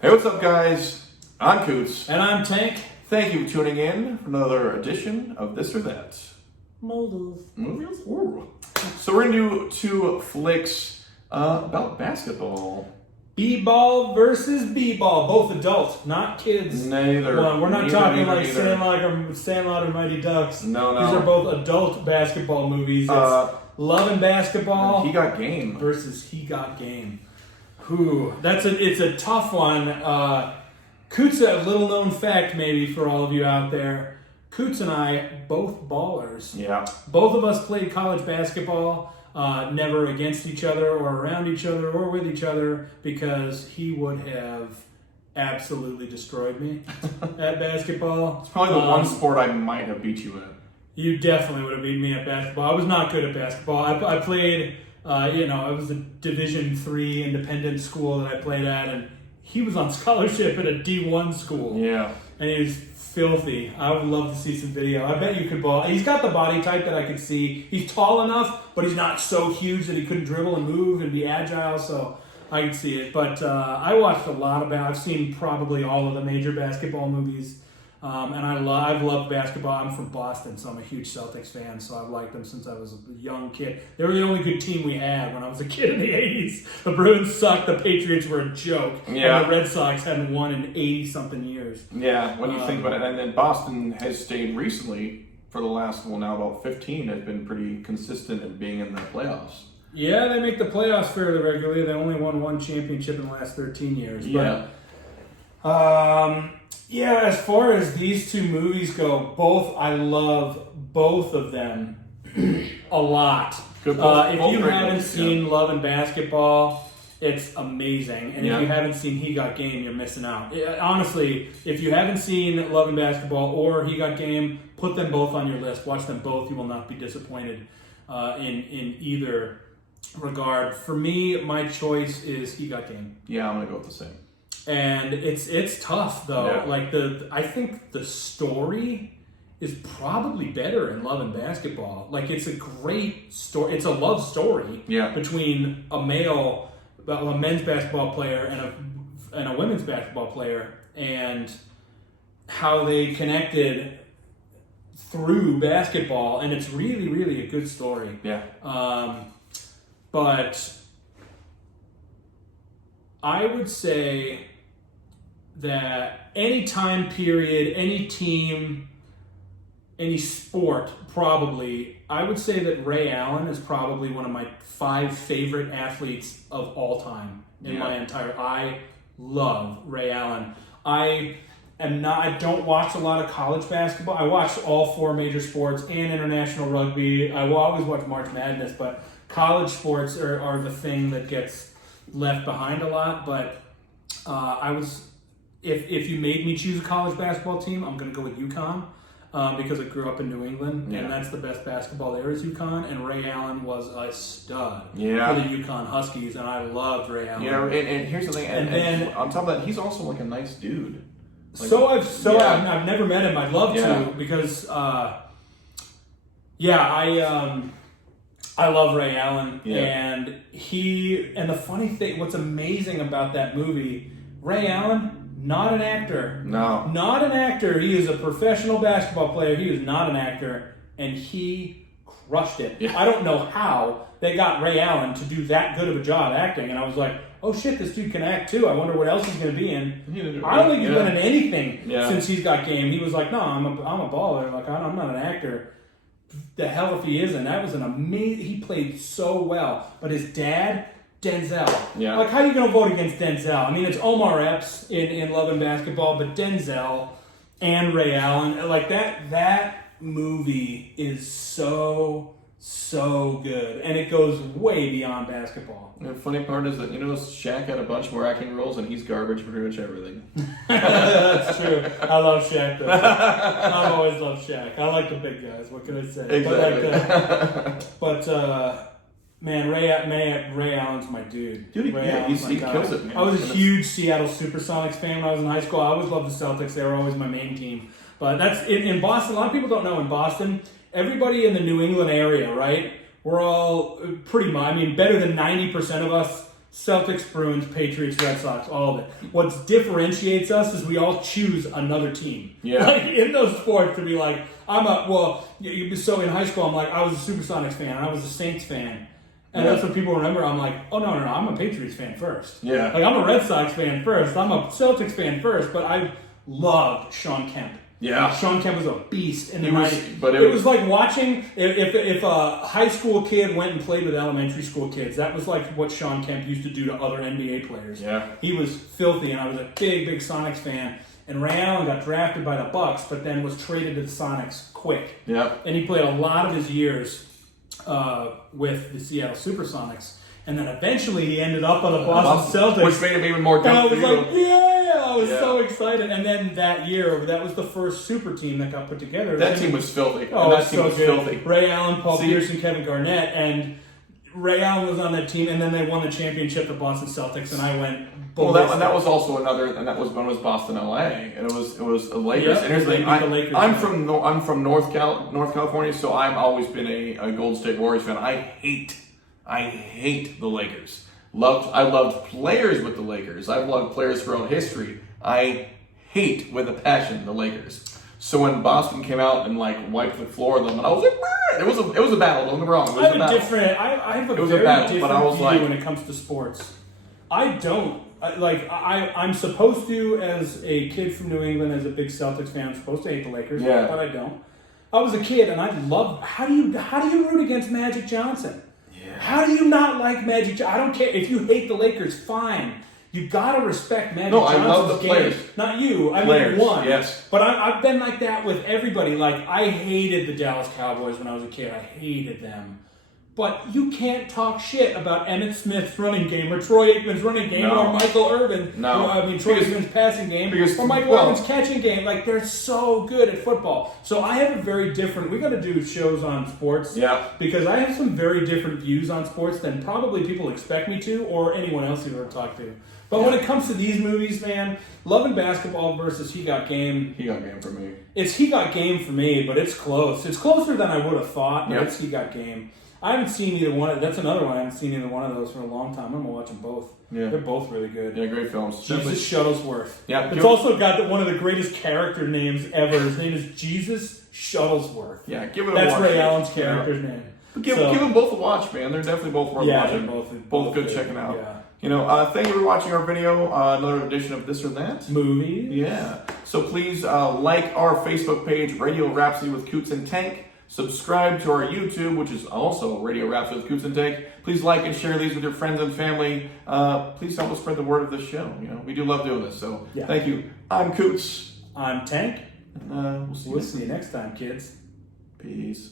Hey, what's up, guys? I'm Coots. And I'm Tank. Thank you for tuning in for another edition of This or That. Movies. Movies? Ooh. So we're going to do two flicks about basketball. B-ball versus B-ball. Both adults, not kids. Neither. Well, we're not Neither, talking neither, like neither. Sandlot or Mighty Ducks. No. These are both adult basketball movies. It's Love and Basketball He Got Game. versus He Got Game. Whew. It's a tough one. Coots, a little known fact maybe for all of you out there. Coots and I, both ballers. Yeah. Both of us played college basketball, never against each other or around each other or with each other, because he would have absolutely destroyed me at basketball. It's probably the one sport I might have beat you at. You definitely would have beat me at basketball. I was not good at basketball. I played, it was a Division III independent school that I played at, and he was on scholarship at a D1 school. Yeah. And he was filthy. I would love to see some video. I bet you could ball. He's got the body type that I could see. He's tall enough, but he's not so huge that he couldn't dribble and move and be agile, so I could see it. But I watched a lot of I've seen probably all of the major basketball movies. And I've loved basketball. I'm from Boston, so I'm a huge Celtics fan, so I've liked them since I was a young kid. They were the only good team we had when I was a kid in the 80s. The Bruins sucked, the Patriots were a joke, Yeah. and the Red Sox hadn't won in 80-something years. Yeah, when you think about it. And then Boston has stayed recently for the last, now about 15, has been pretty consistent in being in the playoffs. Yeah, they make the playoffs fairly regularly. They only won one championship in the last 13 years. Yeah. Yeah, as far as these two movies go, I love both of them a lot. Good, If both you great haven't movies, seen Love and Basketball, it's amazing. And Yeah. if you haven't seen He Got Game, you're missing out. Honestly, if you haven't seen Love and Basketball or He Got Game, put them both on your list. Watch them both. You will not be disappointed in either regard. For me, my choice is He Got Game. Yeah, I'm going to go with the same. And it's tough though. Yeah. Like I think the story is probably better in Love and Basketball. Like it's a great story. It's a love story between a men's basketball player and a women's basketball player, and how they connected through basketball. And it's really, really a good story. Yeah. But I would say that any time period, any team, any sport, probably, I would say that Ray Allen is probably one of my 5 favorite athletes of all time I love Ray Allen. I don't watch a lot of college basketball. I watch all 4 major sports and international rugby. I will always watch March Madness, but college sports are the thing that gets left behind a lot. But if you made me choose a college basketball team, I'm going to go with UConn because I grew up in New England, and that's the best basketball there is, UConn. And Ray Allen was a stud for the UConn Huskies, and I loved Ray Allen. Yeah, and here's the thing, and then on top of that, he's also like a nice dude. Like, I've never met him. I'd love to because I love Ray Allen, and the funny thing, what's amazing about that movie, Ray Allen, not an actor. No. Not an actor. He is a professional basketball player. He is not an actor, and he crushed it. Yeah. I don't know how they got Ray Allen to do that good of a job acting, and I was like, oh shit, this dude can act too. I wonder what else he's going to be in. I don't think he's been in anything since He's Got Game. He was like, no, I'm a baller. Like, I'm not an actor. The hell if he isn't. That was an amazing. He played so well. But his dad, Denzel. Yeah. Like, how are you going to vote against Denzel? I mean, it's Omar Epps in Love and Basketball, but Denzel and Ray Allen, like that movie is so good, and it goes way beyond basketball. The funny part is that Shaq had a bunch more acting roles, and he's garbage for pretty much everything. That's true. I love Shaq though. I've always loved Shaq. I like the big guys. What can I say? Exactly. Man, Ray Allen's my dude. Dude, he kills it, man. I was a huge Seattle Supersonics fan when I was in high school. I always loved the Celtics. They were always my main team. But that's in Boston. A lot of people don't know in Boston, everybody in the New England area, right? We're all pretty much, better than 90% of us Celtics, Bruins, Patriots, Red Sox, all of it. What differentiates us is we all choose another team. Yeah. Like in those sports to be like, so in high school I'm like, I was a Supersonics fan, and I was a Saints fan. And Yeah. that's what people remember. I'm like, oh, no, I'm a Patriots fan first. Yeah. Like, I'm a Red Sox fan first. I'm a Celtics fan first. But I loved Sean Kemp. Yeah. Sean Kemp was a beast in the He was- 90s. but it it was- was like watching, if a high school kid went and played with elementary school kids, that was like what Sean Kemp used to do to other NBA players. Yeah. He was filthy, and I was a big Sonics fan. And Ray Allen got drafted by the Bucks, but then was traded to the Sonics quick. Yeah. And he played a lot of his years with the Seattle Supersonics. And then eventually he ended up on the Boston Celtics. Which made him even more And I was comfortable. like, yeah! I was Yeah. so excited. And then that year, that was the first super team that got put together. That team was filthy. Oh, and that it's team so was good. filthy. Ray Allen, Paul See- Pierce, and Kevin Garnett. And Ray Allen was on that team, and then they won the championship, the Boston Celtics, and I went. Well, that was also another, and that was when it was Boston, LA, and it was the Lakers. Yep, and here's the they thing, beat the Lakers. I'm from North California, so I've always been a Golden State Warriors fan. I hate the Lakers. I loved players with the Lakers. I've loved players throughout history. I hate with a passion the Lakers. So when Boston came out and like wiped the floor of them, and I was like, "Brr!" it was a battle. Don't get me wrong, it was I a have battle. I have a It was a very battle, different but I was view like- when it comes to sports. I don't I'm supposed to, as a kid from New England, as a big Celtics fan, I'm supposed to hate the Lakers, Yeah. but I don't. I was a kid, and I loved. How do you root against Magic Johnson? Yeah. How do you not like Magic Johnson? I don't care if you hate the Lakers. Fine. You gotta respect Magic No, I Johnson's love the game. players. Not you. I Players, mean one. yes. But I've been like that with everybody. Like, I hated the Dallas Cowboys when I was a kid. I hated them. But you can't talk shit about Emmitt Smith's running game or Troy Aikman's running game No. or Michael Irvin. No. Troy Because- Aikman's passing game because- or Michael well- Irvin's catching game. Like, they're so good at football. So I have a very different. We got to do shows on sports. Yeah. Because I have some very different views on sports than probably people expect me to, or anyone else you've ever talked to. But when it comes to these movies, man, Love and Basketball versus He Got Game, He got game for me. it's He Got Game for me, but it's close. It's closer than I would have thought, but Yep. it's He Got Game. I haven't seen either one. That's another one. I haven't seen either one of those for a long time. I'm going to watch them both. Yeah. They're both really good. Yeah, great films. Jesus Shuttlesworth. Yeah, It's also got one of the greatest character names ever. His name is Jesus Shuttlesworth. Yeah, give it a That's watch. Ray Allen's Yeah. character's name. Give So- them both a watch, man. They're definitely both worth Yeah, watching. they're Both both good good. checking out. Yeah. You know, thank you for watching our video. Another edition of This or That. Movies. Yeah. So please like our Facebook page, Radio Rhapsody with Coots and Tank. Subscribe to our YouTube, which is also Radio Rhapsody with Coots and Tank. Please like and share these with your friends and family. Please help us spread the word of this show. You know, we do love doing this. So Yeah. thank you. I'm Coots. I'm Tank. And, we'll see you We'll next see you next time, kids. time. Peace.